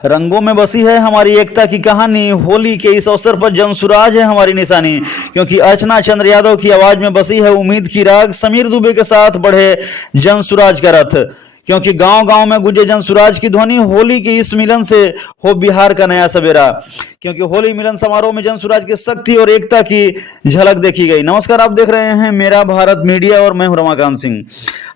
रंगों में बसी है हमारी एकता की कहानी। होली के इस अवसर पर जनसुराज है हमारी निशानी, क्योंकि अर्चना चंद्र यादव की आवाज में बसी है उम्मीद की राग। समीर दुबे के साथ बढ़े जनसुराज का रथ, क्योंकि गांव गांव में गुंजे जनसुराज की ध्वनि। होली के इस मिलन से हो बिहार का नया सवेरा, क्योंकि होली मिलन समारोह में जनसुराज की शक्ति और एकता की झलक देखी गई। नमस्कार, आप देख रहे हैं मेरा भारत मीडिया और मैं हूं रमाकांत सिंह।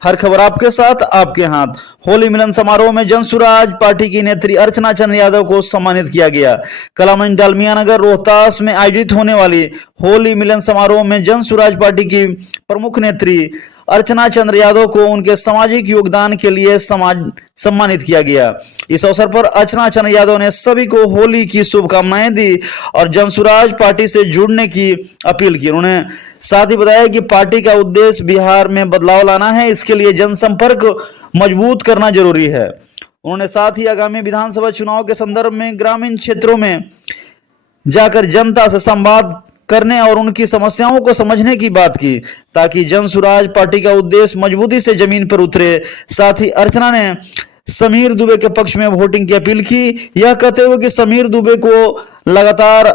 हर खबर आपके साथ, आपके हाथ। होली मिलन समारोह में जनसुराज पार्टी की नेत्री अर्चना चंद्र यादव को सम्मानित किया गया। कलामंच डालमिया नगर रोहतास में आयोजित होने वाली होली मिलन समारोह में जनसुराज पार्टी की प्रमुख नेत्री अर्चना चंद्र यादव को उनके सामाजिक योगदान के लिए सम्मानित किया गया। इस अवसर पर अर्चना चंद्र यादव ने सभी को होली की शुभकामनाएं दी और जनसुराज पार्टी से जुड़ने की अपील की। उन्होंने साथ ही बताया कि पार्टी का उद्देश्य बिहार में बदलाव लाना है, इसके लिए जनसंपर्क मजबूत करना जरूरी है। उन्होंने साथ ही आगामी विधानसभा चुनाव के संदर्भ में ग्रामीण क्षेत्रों में जाकर जनता से संवाद करने और उनकी समस्याओं को समझने की बात की, ताकि जनसुराज पार्टी का उद्देश्य मजबूती से जमीन पर उतरे। साथ ही अर्चना ने समीर दुबे के पक्ष में वोटिंग की अपील की, यह कहते हुए कि समीर दुबे को लगातार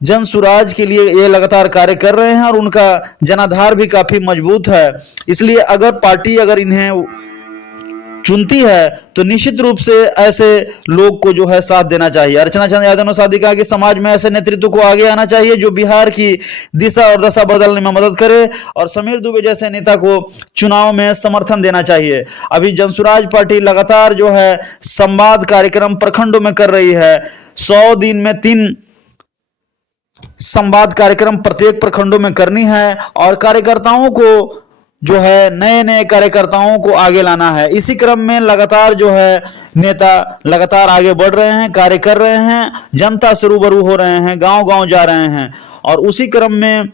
जनसुराज के लिए ये लगातार कार्य कर रहे हैं और उनका जनाधार भी काफी मजबूत है। इसलिए अगर पार्टी इन्हें चुनती है तो निश्चित रूप से ऐसे लोग को जो है साथ देना चाहिए। अर्चना चंद्र यादव ने साथ ही कहा कि समाज में ऐसे नेतृत्व को आगे आना चाहिए जो बिहार की दिशा और दशा बदलने में मदद करे, और समीर दुबे जैसे नेता को चुनाव में समर्थन देना चाहिए। अभी जनसुराज पार्टी लगातार जो है संवाद कार्यक्रम प्रखंडों में कर रही है। 100 दिन में 3 संवाद कार्यक्रम प्रत्येक प्रखंडों में करनी है और कार्यकर्ताओं को जो है नए नए कार्यकर्ताओं को आगे लाना है। इसी क्रम में लगातार जो है नेता लगातार आगे बढ़ रहे हैं, कार्य कर रहे हैं, जनता से रूबरू हो रहे हैं, गांव गांव जा रहे हैं, और उसी क्रम में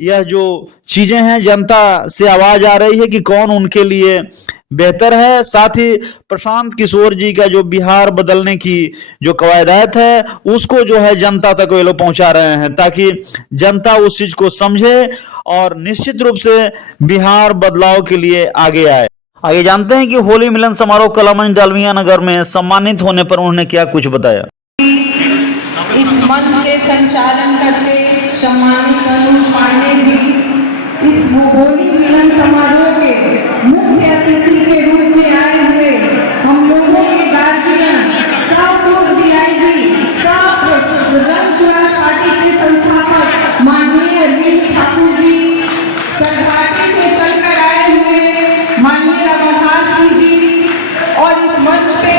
यह जो चीजें हैं जनता से आवाज आ रही है कि कौन उनके लिए बेहतर है। साथ ही प्रशांत किशोर जी का जो बिहार बदलने की जो कवायदात है उसको जो है जनता तक वे लोग पहुंचा रहे हैं, ताकि जनता उस चीज को समझे और निश्चित रूप से बिहार बदलाव के लिए आगे आए। आगे जानते हैं कि होली मिलन समारोह कलामंच डालमिया नगर में सम्मानित होने पर उन्होंने क्या कुछ बताया। इस मंच के संचालन करते सम्मानित अनुज पांडे जी इस होली मिलन समारोह के मुख्य अतिथि के रूप में आए हुए हम लोगों के गार्जियन सब डीआईजी सब जनसुराज पार्टी के संस्थापक माननीय वीर ठाकुर जी, सरघाटी से चलकर आए हुए माननीय रघुनाथ सिंह जी, और इस मंच पे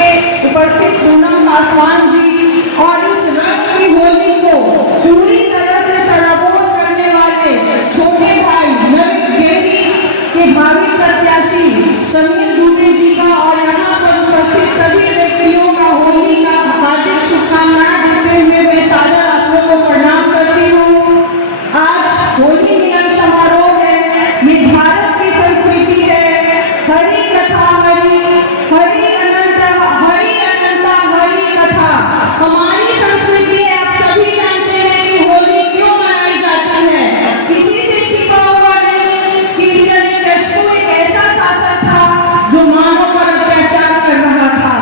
उपस्थित पूनम पासवान जी, और इस रंग की होली को पूरी तरह से सराबोर करने वाले छोटे भाई नरेंद्र के भावी प्रत्याशी समीर दुबे जी का और यहाँ पर उपस्थित सभी व्यक्तियों का होली का हार्दिक शुभकामनाएं देते हुए मैं सादर आप लोगों को प्रणाम करती हूँ। आज होली मिलन समारोह है, ये भारत की संस्कृति है। हरि कथा हरि हरि अनंता हरि कथा हमारी संस्कृति है। आप सभी जानते हैं कि होली क्यों मनाई जाती है, किसी से छिपा हुआ नहीं कि हिरण्यकश्यप एक ऐसा शासक था जो मानव पर अत्याचार कर रहा था,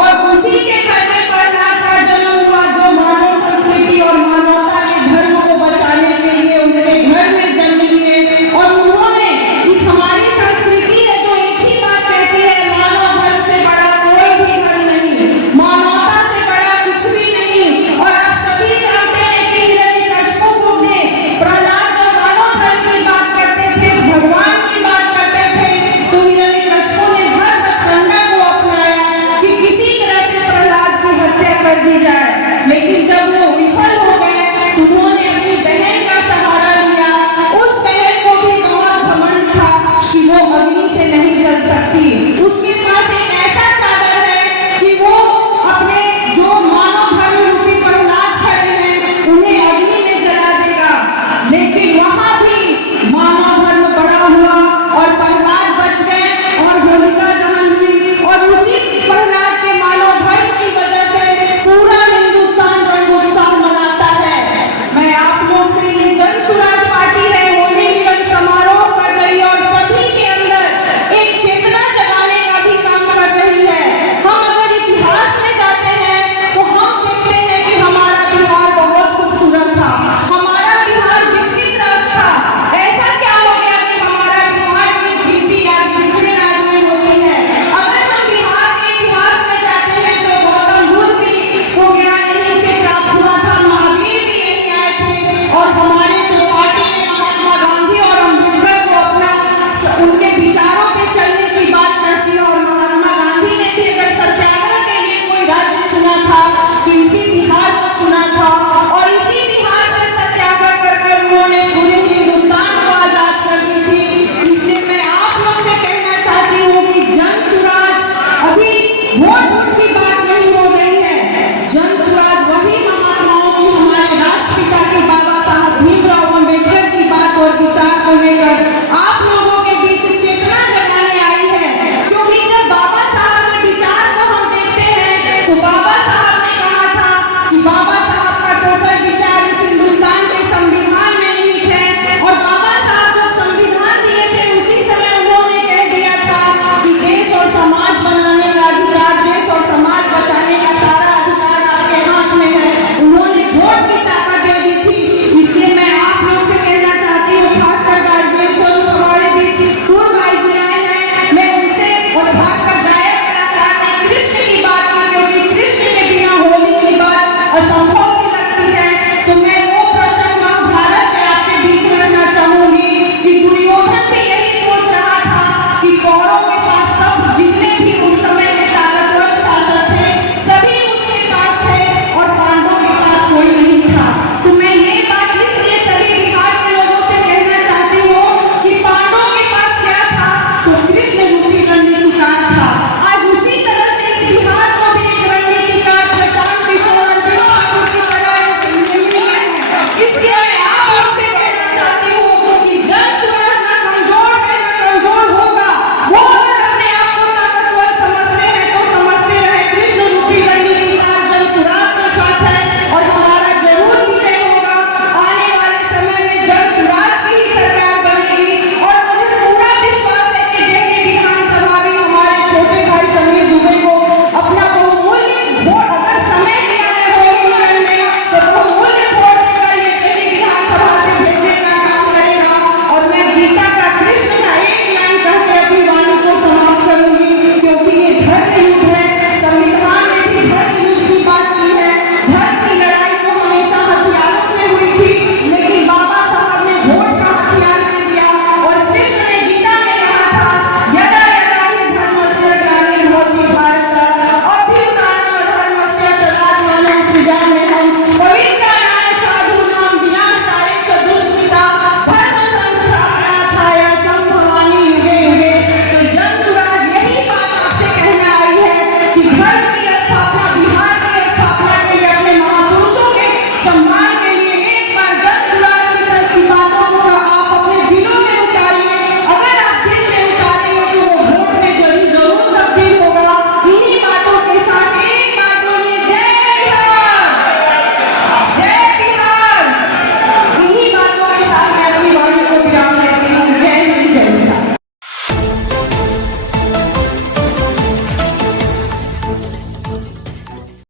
और उसी के घर में प्रहलाद का जन्म हुआ जो मानव संस्कृति और मानवता के धर्म को बचाने के लिए उनके घर में जन्म लिए, और उन्होंने इस हमारी संस्कृति है जो एक ही बात कहती है, मानव धर्म से बड़ा कोई भी धर्म नहीं, मानवता से बड़ा कुछ भी नहीं। और आप सभी जानते हैं कि हिरण्यकश्यप ने प्रहलाद जब मानव धर्म की बात करते थे भगवान